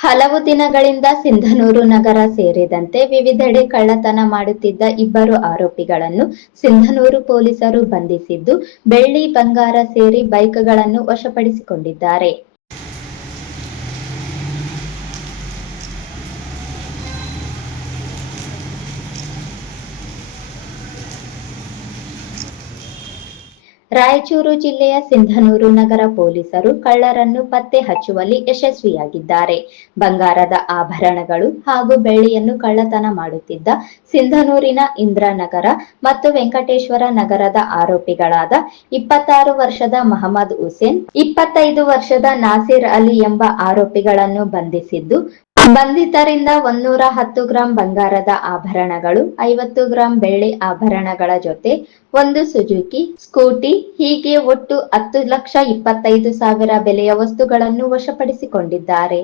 ಹಲವು ದಿನಗಳಿಂದ ಸಿಂಧನೂರು ನಗರ ಸೇರಿದಂತೆ ವಿವಿಧೆಡೆ ಕಳ್ಳತನ ಮಾಡುತ್ತಿದ್ದ ಇಬ್ಬರು ಆರೋಪಿಗಳನ್ನು ಸಿಂಧನೂರು ಪೊಲೀಸರು ಬಂಧಿಸಿದ್ದು, ಬೆಳ್ಳಿ ಬಂಗಾರ ಸೇರಿ ಬೈಕ್ಗಳನ್ನು ವಶಪಡಿಸಿಕೊಂಡಿದ್ದಾರೆ. ರಾಯಚೂರು ಜಿಲ್ಲೆಯ ಸಿಂಧನೂರು ನಗರ ಪೊಲೀಸರು ಕಳ್ಳರನ್ನು ಪತ್ತೆ ಹಚ್ಚುವಲ್ಲಿ ಯಶಸ್ವಿಯಾಗಿದ್ದಾರೆ. ಬಂಗಾರದ ಆಭರಣಗಳು ಹಾಗೂ ಬೆಳ್ಳಿಯನ್ನು ಕಳ್ಳತನ ಮಾಡುತ್ತಿದ್ದ ಸಿಂಧನೂರಿನ ಇಂದ್ರನಗರ ಮತ್ತು ವೆಂಕಟೇಶ್ವರ ನಗರದ ಆರೋಪಿಗಳಾದ ಇಪ್ಪತ್ತಾರು ವರ್ಷದ ಮಹಮ್ಮದ್ ಹುಸೇನ್, ಇಪ್ಪತ್ತೈದು ವರ್ಷದ ನಾಸಿರ್ ಅಲಿ ಎಂಬ ಆರೋಪಿಗಳನ್ನು ಬಂಧಿಸಿದ್ದು ಬಂಧಿತರಿಂದ ಒಂದೂರ ಹತ್ತು ಗ್ರಾಂ ಬಂಗಾರದ ಆಭರಣಗಳು, ಐವತ್ತು ಗ್ರಾಂ ಬೆಳ್ಳಿ ಆಭರಣಗಳ ಜೊತೆ ಒಂದು ಸುಜುಕಿ, ಸ್ಕೂಟಿ, ಹೀಗೆ ಒಟ್ಟು ಹತ್ತು ಲಕ್ಷ ಇಪ್ಪತ್ತೈದು ಸಾವಿರ ಬೆಲೆಯ ವಸ್ತುಗಳನ್ನು ವಶಪಡಿಸಿಕೊಂಡಿದ್ದಾರೆ.